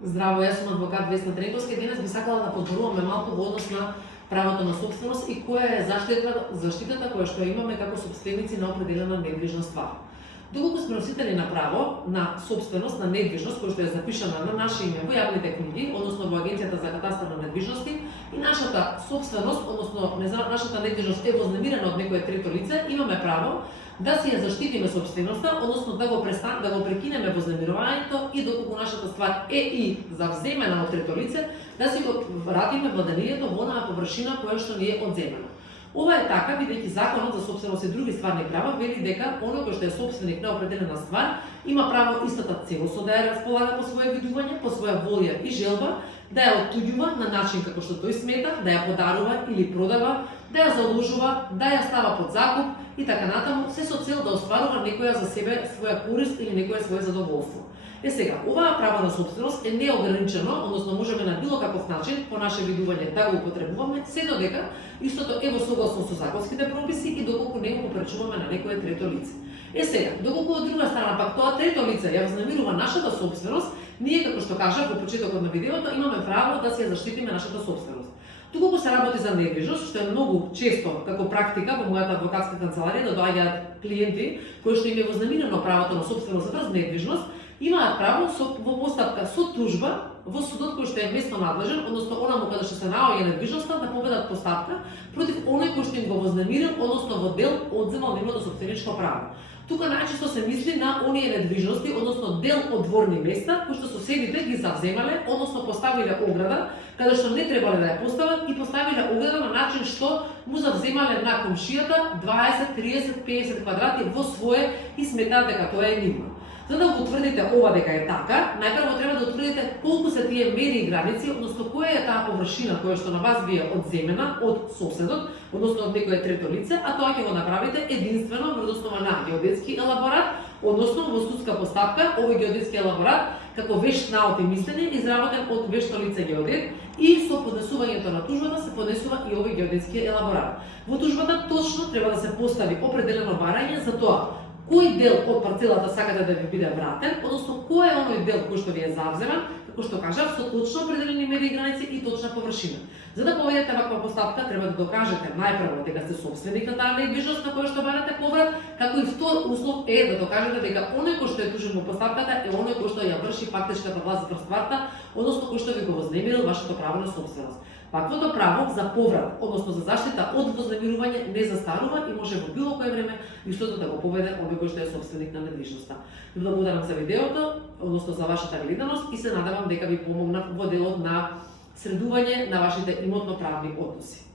Здраво, јас сум адвокат Весна Тренковска и денес би сакала да подборуваме малку во однос на правото на собственост и која е заштитата која што имаме како собственици на определена недвижна ствар. Доколку сме носители на право на собственост, на недвижност, која што е запишана на наше име во јавните книги, односно во Агенцијата за катастар на недвижности, и нашата собственост, односно нашата недвижност е вознемирена од некое трето лице, имаме право да си ја заштитиме собственоста, односно да го прекинеме вознемирувањето и доколку нашата ствар е и завземена од трето лице, да си го вратиме владението во онаа површина која што ни е одземена. Ова е така, бидејќи Законот за собственост и други стварни права вели дека оној кој што е собственик на определена ствар има право истата целосно да ја располага по свое видување, по своја волја и желба, да ја оттуѓува на начин како што тој смета, да ја подарува или продава, да ја заложува, да ја става под закуп и така натаму, се со цел да остварува некоја за себе своја корист или некое свое задоволство. Сега, оваа право на собственост е неограничено, односно можеме на било каков начин по наше видување да го употребуваме, се додека истото е во согласно со законските прописи и доколку не го попречуваме на некое трето лице. Сега, доколку од друга страна пак тоа трето лице ја вознемирува нашата собственост, ние како што кажав во почетокот на видеото имаме право да се ја заштитиме нашата собственост. Доколку се работи за недвижност, што е многу често како практика во мојата адвокатска канцеларија да доаѓаат клиенти кои што им е вознемирено правото на собственост врз недвижност, имаат право во постапка со тужба во судот кој што е местно надлежен, односно онаму каде што се наоѓа недвижноста, да поведат постапка против оној кој што им го вознемирил, односно во дел одземал нивното сопстvenичко право. Тука најчесто се мисли на оние недвижности, односно дел од дворни места, кои што соседите ги завземале, односно поставиле ограда, каде што не требале да ја постават и поставиле ограда на начин што му завземале на комшијата 20, 30, 50 квадрати во свое и сметаат дека тоа е нивно. За да го утврдите ова дека е така, најпрво треба да утврдите колку се тие мери и граници, односно која е таа површина која што на вас ви е одземена од соседот, односно од некое трето лице, а тоа ќе го направите единствено врз основа на геодетски елаборат, односно во судска постапка, овој геодетски елаборат како вешт наод и мислење изработен од вешто лице геодет и со поднесувањето на тужбата се поднесува и овој геодетски елаборат. Во тужбата точно треба да се постави определено барање за тоа кој дел од парцелата сакате да ви биде вратен, односно кој е оној дел кој што ви е завземан, како што кажав, со точно определени мери и граници и точна површина. За да поведете ваква постапка, треба да докажете најпрво дека сте собственик на таа недвижност на која што барате поврат, како и втор услов е да докажете дека оној кој што е тужен во постапката е оној кој што ја врши фактичката власт врз стварта, односно кој што ви го вознемирил вашето право на собственост. Ваквото право за поврат, односно за заштита од вознемирување, не застарува и може во било кое време истото да го поведе оној кој што е собственик на недвижноста. Ви благодарам за видеото, односно за вашата гледаност и се надевам дека ви помогнав во делот на средување на вашите имотно-правни односи.